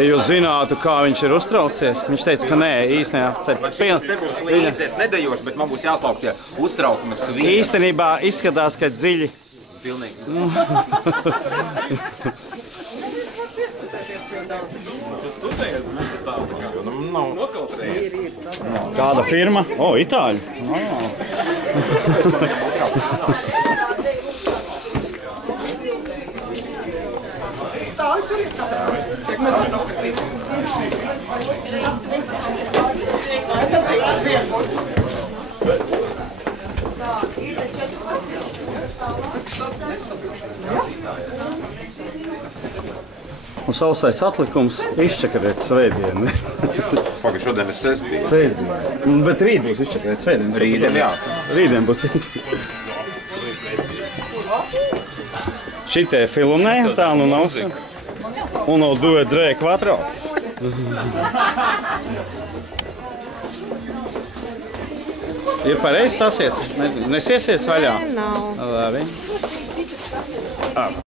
Ja jūs zinātu, kā viņš ir uztraucies, viņš teica, ka nē, īstenībā. Tas nebūs līdzi, es nedejošu, bet man būs jāslauk tie uztraukumi svīri. Īstenībā izskatās, ka dziļi. Pilnīgi. Tas studējas, un mēs tā kā nav nokautrējies. Kāda firma? O, Itāļu. Un sausais atlikums izčakarēt svētdienu. Pagaid, šodien ir sestdiena. Sēsdiena. Bet rīt būs izčakarēt svētdienu. Rītdien, jā. Rītdien būs izčakarēt. Šitie filmē, tā nu nav. Un no 2, 3, 4. Ir pareizi sasiets? Nesiesies vaļā? Nav. Labi.